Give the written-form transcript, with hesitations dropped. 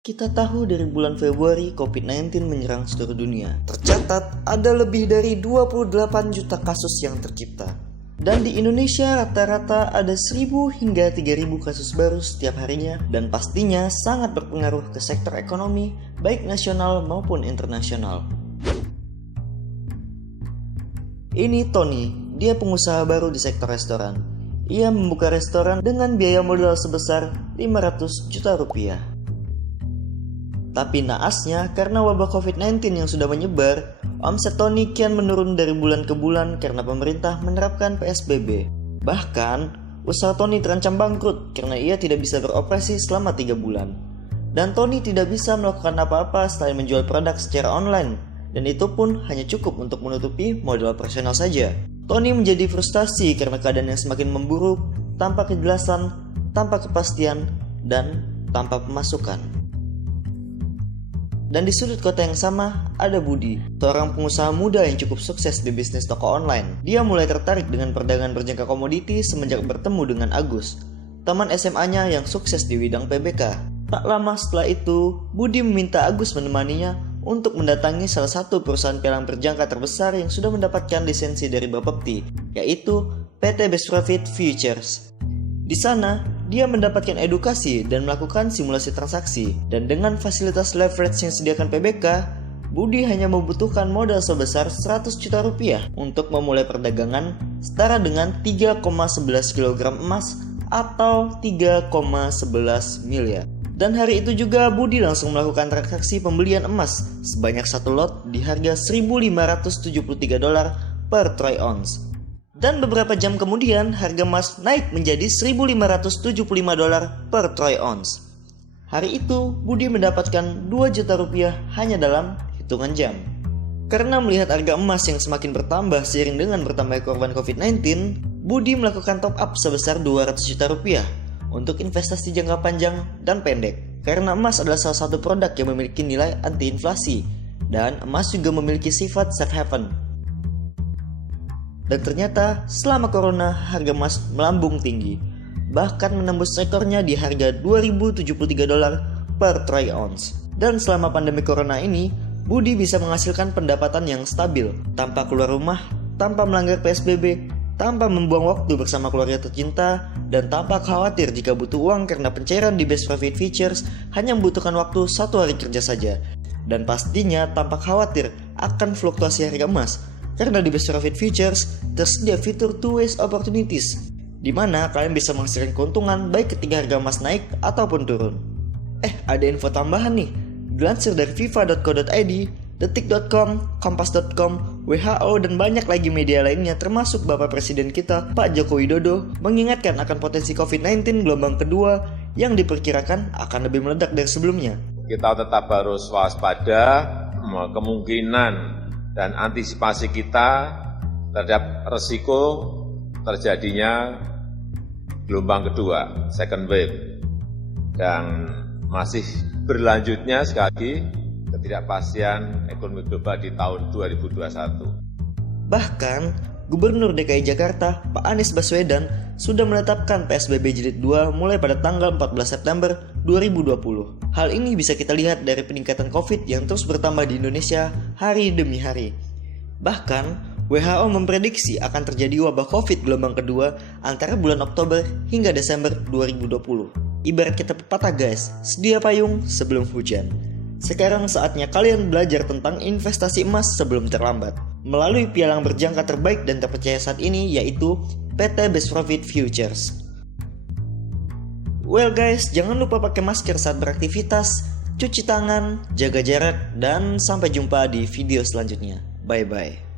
Kita tahu dari bulan Februari COVID-19 menyerang seluruh dunia. Tercatat ada lebih dari 28 juta kasus yang tercipta. Dan di Indonesia rata-rata ada 1.000 hingga 3.000 kasus baru setiap harinya. Dan pastinya sangat berpengaruh ke sektor ekonomi baik nasional maupun internasional. Ini Tony, dia pengusaha baru di sektor restoran. Ia membuka restoran dengan biaya modal sebesar 500 juta rupiah. Tapi naasnya, karena wabah COVID-19 yang sudah menyebar, omset Tony kian menurun dari bulan ke bulan karena pemerintah menerapkan PSBB. Bahkan, usaha Tony terancam bangkrut karena ia tidak bisa beroperasi selama 3 bulan. Dan Tony tidak bisa melakukan apa-apa selain menjual produk secara online, dan itu pun hanya cukup untuk menutupi modal operasional saja. Tony menjadi frustasi karena keadaan yang semakin memburuk, tanpa kejelasan, tanpa kepastian, dan tanpa pemasukan. Dan di sudut kota yang sama, ada Budi, seorang pengusaha muda yang cukup sukses di bisnis toko online. Dia mulai tertarik dengan perdagangan berjangka komoditi semenjak bertemu dengan Agus, teman SMA-nya yang sukses di bidang PBK. Tak lama setelah itu, Budi meminta Agus menemaninya untuk mendatangi salah satu perusahaan pialang berjangka terbesar yang sudah mendapatkan lisensi dari Bapepti, yaitu PT Best Profit Futures. Di sana, dia mendapatkan edukasi dan melakukan simulasi transaksi. Dan dengan fasilitas leverage yang disediakan PBK, Budi hanya membutuhkan modal sebesar 100 juta rupiah untuk memulai perdagangan setara dengan 3,11 kg emas atau 3,11 miliar. Dan hari itu juga Budi langsung melakukan transaksi pembelian emas sebanyak 1 lot di harga $1.573 per troy ounce. Dan beberapa jam kemudian harga emas naik menjadi $1.575 per troy ounce. Hari itu Budi mendapatkan 2 juta rupiah hanya dalam hitungan jam. Karena melihat harga emas yang semakin bertambah seiring dengan bertambah korban COVID-19, Budi melakukan top up sebesar 200 juta rupiah untuk investasi jangka panjang dan pendek. Karena emas adalah salah satu produk yang memiliki nilai anti inflasi, dan emas juga memiliki sifat safe haven. Dan ternyata selama corona harga emas melambung tinggi, bahkan menembus rekornya di harga $2.073 per troy ounce. Dan selama pandemi corona ini, Budi bisa menghasilkan pendapatan yang stabil, tanpa keluar rumah, tanpa melanggar PSBB, tanpa membuang waktu bersama keluarga tercinta, dan tanpa khawatir jika butuh uang karena pencairan di Best Profit Futures hanya membutuhkan waktu 1 hari kerja saja. Dan pastinya tanpa khawatir akan fluktuasi harga emas, karena di Best Profit Futures tersedia fitur two ways opportunities, di mana kalian bisa menghasilkan keuntungan baik ketika harga emas naik ataupun turun. Ada info tambahan nih. Dilansir dari fifa.co.id, detik.com, kompas.com, WHO dan banyak lagi media lainnya termasuk Bapak Presiden kita, Pak Joko Widodo, mengingatkan akan potensi COVID-19 gelombang kedua yang diperkirakan akan lebih meledak dari sebelumnya. Kita tetap harus waspada kemungkinan dan antisipasi kita terhadap resiko terjadinya gelombang kedua, second wave, dan masih berlanjutnya sekali lagi ketidakpastian ekonomi global di tahun 2021. Bahkan, Gubernur DKI Jakarta, Pak Anies Baswedan, sudah menetapkan PSBB Jilid 2 mulai pada tanggal 14 September 2020. Hal ini bisa kita lihat dari peningkatan COVID yang terus bertambah di Indonesia hari demi hari. Bahkan, WHO memprediksi akan terjadi wabah COVID gelombang kedua antara bulan Oktober hingga Desember 2020. Ibarat kita pepatah guys, sedia payung sebelum hujan. Sekarang saatnya kalian belajar tentang investasi emas sebelum terlambat melalui pialang berjangka terbaik dan terpercaya saat ini, yaitu PT Best Profit Futures. Well guys, jangan lupa pakai masker saat beraktivitas, cuci tangan, jaga jarak, dan sampai jumpa di video selanjutnya. Bye bye.